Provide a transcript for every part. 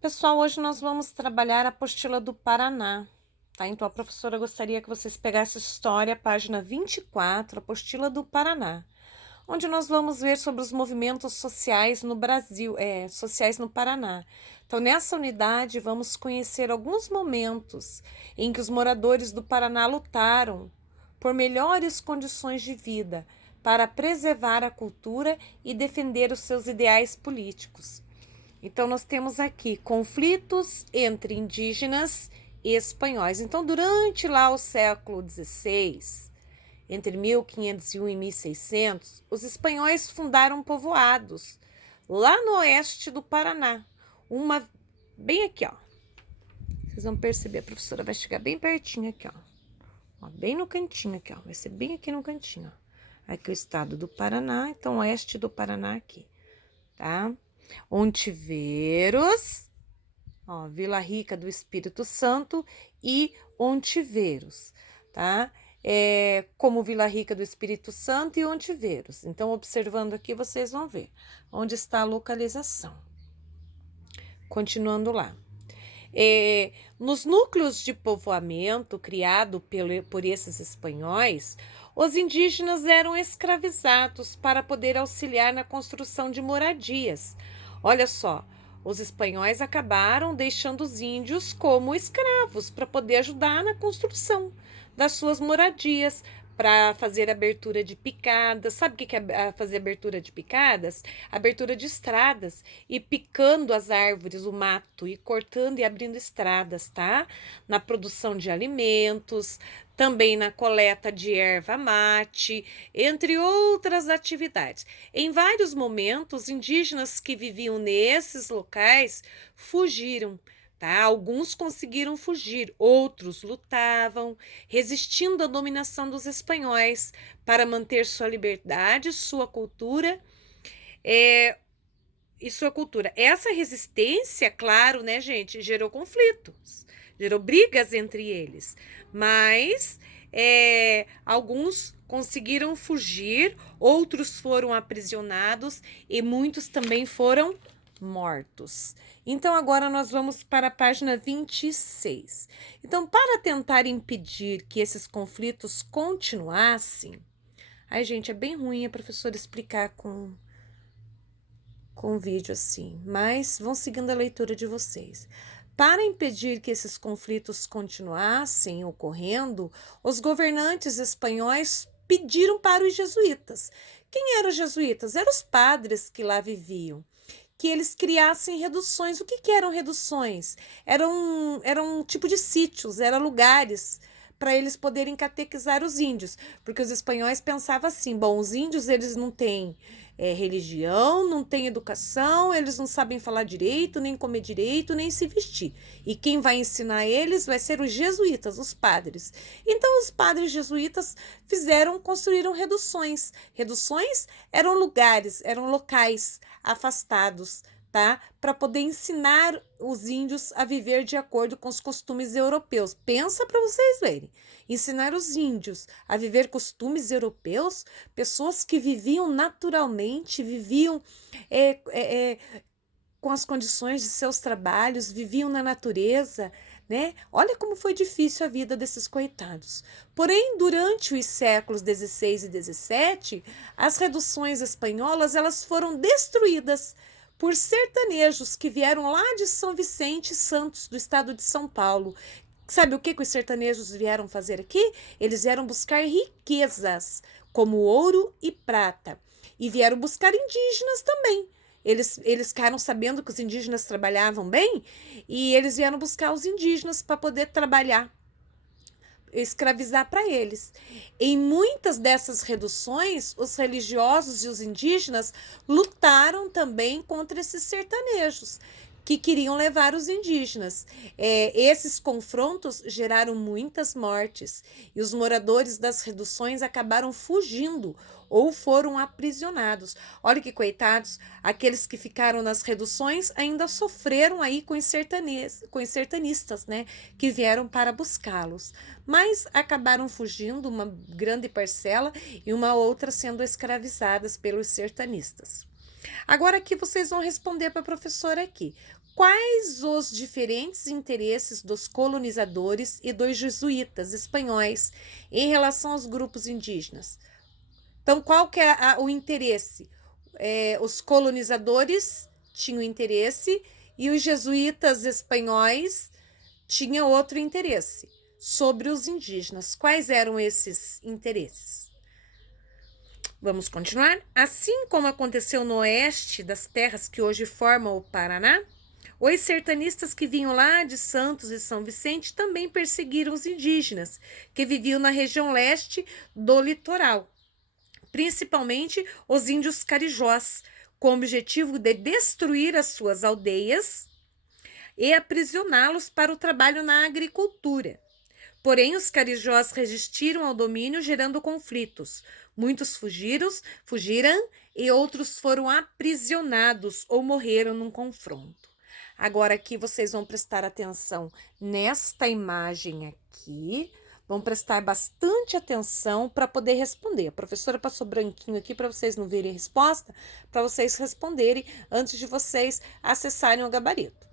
Pessoal, hoje nós vamos trabalhar a apostila do Paraná, tá? Então, a professora gostaria que vocês pegassem história, página 24, apostila do Paraná, onde nós vamos ver sobre os movimentos sociais no Brasil, sociais no Paraná. Então, nessa unidade, vamos conhecer alguns momentos em que os moradores do Paraná lutaram por melhores condições de vida para preservar a cultura e defender os seus ideais políticos. Então, nós temos aqui conflitos entre indígenas e espanhóis. Então, durante lá o século XVI, entre 1501 e 1600, os espanhóis fundaram povoados lá no oeste do Paraná. Uma bem aqui, ó. Vocês vão perceber, a professora vai chegar bem pertinho aqui, ó, bem no cantinho aqui, ó. Vai ser bem aqui no cantinho, ó. Aqui o estado do Paraná, então oeste do Paraná aqui, tá? Ontiveros, ó, Vila Rica do Espírito Santo e Ontiveros, tá? Como Vila Rica do Espírito Santo e Ontiveros. Então, observando aqui, vocês vão ver onde está a localização. Continuando lá. Nos núcleos de povoamento criado por esses espanhóis, os indígenas eram escravizados para poder auxiliar na construção de moradias. Olha só, os espanhóis acabaram deixando os índios como escravos para poder ajudar na construção das suas moradias, para fazer abertura de picadas. Sabe o que é fazer abertura de picadas? Abertura de estradas e picando as árvores, o mato, e cortando e abrindo estradas, tá? Na produção de alimentos, também na coleta de erva mate, entre outras atividades. Em vários momentos, indígenas que viviam nesses locais fugiram. Tá? Alguns conseguiram fugir, outros lutavam, resistindo à dominação dos espanhóis para manter sua liberdade, sua cultura e sua cultura. Essa resistência, claro, né, gente, gerou conflitos, gerou brigas entre eles, mas alguns conseguiram fugir, outros foram aprisionados e muitos também foram mortos. Então, agora nós vamos para a página 26. Então, para tentar impedir que esses conflitos continuassem, ai, gente, é bem ruim a professora explicar com vídeo assim, mas vão seguindo a leitura de vocês. Para impedir que esses conflitos continuassem ocorrendo, os governantes espanhóis pediram para os jesuítas. Quem eram os jesuítas? Eram os padres que lá viviam, que eles criassem reduções. O que eram reduções? Era um tipo de sítios, eram lugares para eles poderem catequizar os índios, porque os espanhóis pensavam assim, bom, os índios eles não têm religião, não têm educação, eles não sabem falar direito, nem comer direito, nem se vestir. E quem vai ensinar eles vai ser os jesuítas, os padres. Então os padres jesuítas construíram reduções. Reduções eram lugares, eram locais afastados, tá? Para poder ensinar os índios a viver de acordo com os costumes europeus. Pensa para vocês verem. Ensinar os índios a viver costumes europeus, pessoas que viviam naturalmente, viviam é, é, é, com as condições de seus trabalhos, viviam na natureza, né? Olha como foi difícil a vida desses coitados. Porém, durante os séculos XVI e XVII, as reduções espanholas elas foram destruídas por sertanejos que vieram lá de São Vicente Santos, do estado de São Paulo. Sabe o que os sertanejos vieram fazer aqui? Eles vieram buscar riquezas, como ouro e prata. E vieram buscar indígenas também. Eles ficaram sabendo que os indígenas trabalhavam bem e eles vieram buscar os indígenas para poder trabalhar, escravizar para eles. Em muitas dessas reduções, os religiosos e os indígenas lutaram também contra esses sertanejos que queriam levar os indígenas. Esses confrontos geraram muitas mortes e os moradores das reduções acabaram fugindo ou foram aprisionados. Olha que coitados, aqueles que ficaram nas reduções ainda sofreram aí com os sertanistas, né, que vieram para buscá-los, mas acabaram fugindo uma grande parcela e uma outra sendo escravizadas pelos sertanistas. Agora aqui vocês vão responder para a professora aqui. Quais os diferentes interesses dos colonizadores e dos jesuítas espanhóis em relação aos grupos indígenas? Então, qual que é o interesse? Os colonizadores tinham interesse e os jesuítas espanhóis tinham outro interesse sobre os indígenas. Quais eram esses interesses? Vamos continuar? Assim como aconteceu no oeste das terras que hoje formam o Paraná, os sertanistas que vinham lá de Santos e São Vicente também perseguiram os indígenas que viviam na região leste do litoral, principalmente os índios carijós, com o objetivo de destruir as suas aldeias e aprisioná-los para o trabalho na agricultura. Porém, os carijós resistiram ao domínio, gerando conflitos. Muitos fugiram e outros foram aprisionados ou morreram num confronto. Agora aqui vocês vão prestar atenção nesta imagem aqui. Vão prestar bastante atenção para poder responder. A professora passou branquinho aqui para vocês não verem a resposta, para vocês responderem antes de vocês acessarem o gabarito.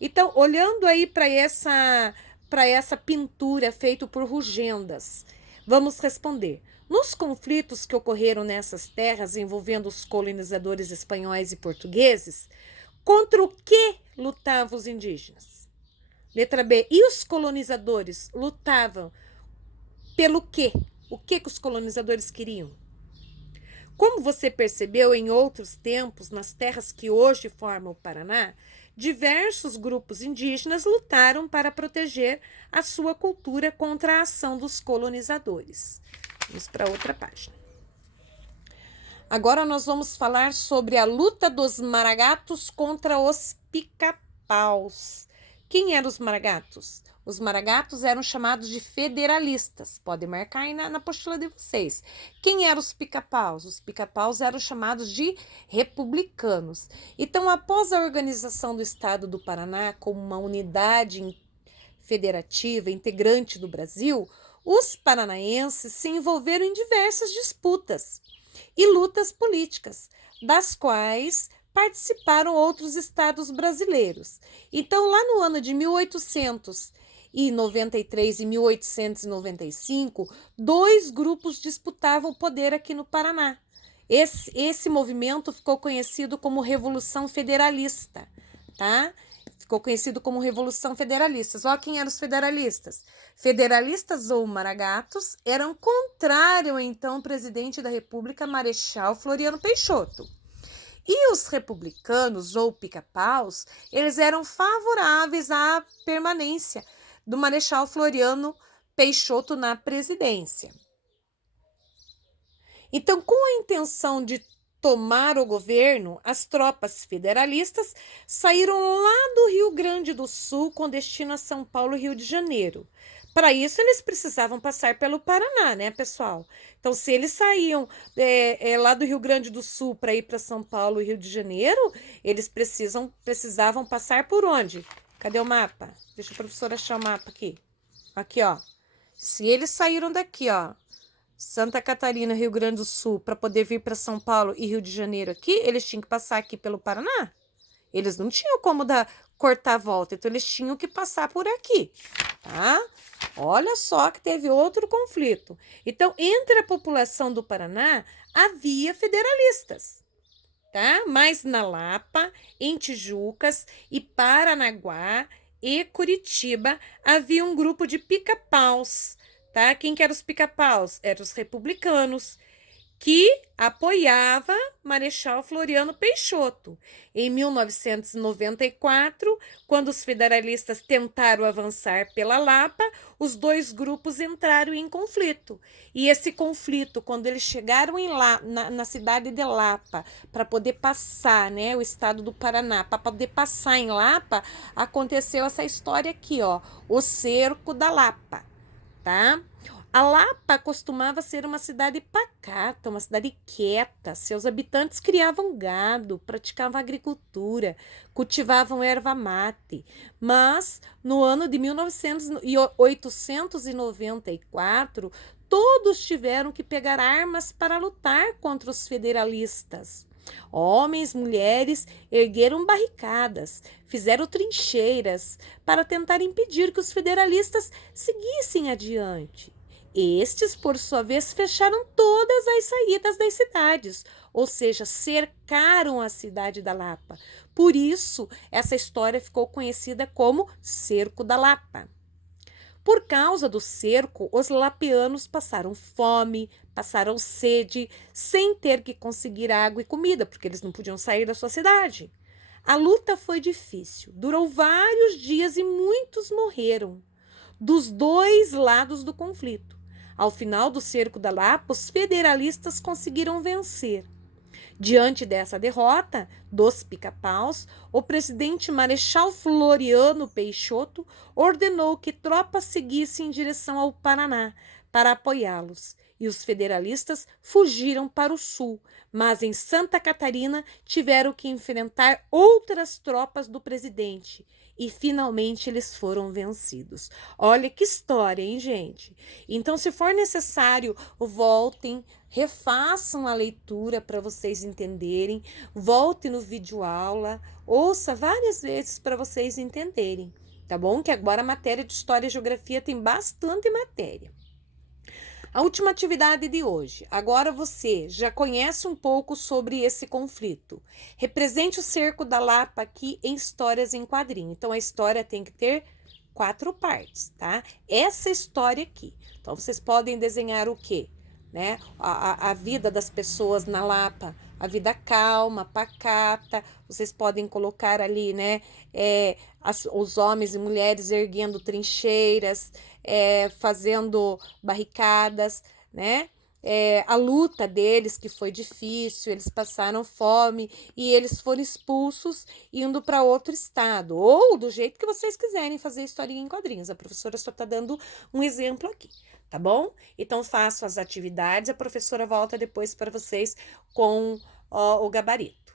Então, olhando aí para essa pintura feita por Rugendas, vamos responder. Nos conflitos que ocorreram nessas terras envolvendo os colonizadores espanhóis e portugueses, contra o que lutavam os indígenas? Letra B. E os colonizadores lutavam pelo quê? O que os colonizadores queriam? Como você percebeu em outros tempos, nas terras que hoje formam o Paraná, diversos grupos indígenas lutaram para proteger a sua cultura contra a ação dos colonizadores. Vamos para outra página. Agora nós vamos falar sobre a luta dos maragatos contra os pica-paus. Quem eram os maragatos? Os maragatos eram chamados de federalistas. Podem marcar aí na apostila de vocês. Quem eram os pica-paus? Os pica-paus eram chamados de republicanos. Então, após a organização do Estado do Paraná como uma unidade federativa integrante do Brasil, os paranaenses se envolveram em diversas disputas e lutas políticas, das quais participaram outros estados brasileiros. Então, lá no ano de 1893 e 1895, dois grupos disputavam o poder aqui no Paraná. Esse movimento ficou conhecido como Revolução Federalista, tá? Ficou conhecido como Revolução Federalistas. Olha quem eram os federalistas. Federalistas ou maragatos eram contrários ao então presidente da República, Marechal Floriano Peixoto. E os republicanos ou pica-paus, eles eram favoráveis à permanência do Marechal Floriano Peixoto na presidência. Então, com a intenção de tomar o governo, as tropas federalistas saíram lá do Rio Grande do Sul com destino a São Paulo e Rio de Janeiro. Para isso, eles precisavam passar pelo Paraná, né, pessoal? Então, se eles saíam lá do Rio Grande do Sul para ir para São Paulo e Rio de Janeiro, eles precisavam passar por onde? Cadê o mapa? Deixa a professora achar o mapa aqui. Aqui, ó. Se eles saíram daqui, ó, Santa Catarina, Rio Grande do Sul, para poder vir para São Paulo e Rio de Janeiro aqui, eles tinham que passar aqui pelo Paraná. Eles não tinham como cortar a volta, então eles tinham que passar por aqui, tá? Olha só que teve outro conflito. Então, entre a população do Paraná, havia federalistas, tá? Mas na Lapa, em Tijucas e Paranaguá e Curitiba, havia um grupo de pica-paus, tá? Quem que eram os pica-paus? Eram os republicanos, que apoiava Marechal Floriano Peixoto. Em 1994, quando os federalistas tentaram avançar pela Lapa, os dois grupos entraram em conflito. E esse conflito, quando eles chegaram na cidade de Lapa, para poder passar, né, o estado do Paraná, para poder passar em Lapa, aconteceu essa história aqui, ó, o Cerco da Lapa, tá? A Lapa costumava ser uma cidade pacata, uma cidade quieta. Seus habitantes criavam gado, praticavam agricultura, cultivavam erva mate. Mas, no ano de 1894, todos tiveram que pegar armas para lutar contra os federalistas. Homens, mulheres ergueram barricadas, fizeram trincheiras para tentar impedir que os federalistas seguissem adiante. Estes, por sua vez, fecharam todas as saídas das cidades, ou seja, cercaram a cidade da Lapa. Por isso, essa história ficou conhecida como Cerco da Lapa. Por causa do cerco, os lapianos passaram fome, passaram sede, sem ter que conseguir água e comida, porque eles não podiam sair da sua cidade. A luta foi difícil, durou vários dias e muitos morreram, dos dois lados do conflito. Ao final do cerco da Lapa, os federalistas conseguiram vencer. Diante dessa derrota dos pica-paus, o presidente Marechal Floriano Peixoto ordenou que tropas seguissem em direção ao Paraná para apoiá-los, e os federalistas fugiram para o sul, mas em Santa Catarina tiveram que enfrentar outras tropas do presidente, e finalmente eles foram vencidos. Olha que história, hein, gente? Então, se for necessário, voltem, refaçam a leitura para vocês entenderem, volte no vídeo aula, ouça várias vezes para vocês entenderem, tá bom? Que agora a matéria de História e Geografia tem bastante matéria. A última atividade de hoje. Agora você já conhece um pouco sobre esse conflito. Represente o Cerco da Lapa aqui em Histórias em Quadrinho. Então, a história tem que ter 4 partes, tá? Essa história aqui. Então, vocês podem desenhar o quê? Né? A vida das pessoas na Lapa, a vida calma, pacata. Vocês podem colocar ali, né? Os homens e mulheres erguendo trincheiras, fazendo barricadas, né? A luta deles, que foi difícil, eles passaram fome e eles foram expulsos indo para outro estado, ou do jeito que vocês quiserem fazer historinha em quadrinhos. A professora só está dando um exemplo aqui, tá bom? Então, façam as atividades, a professora volta depois para vocês com o gabarito.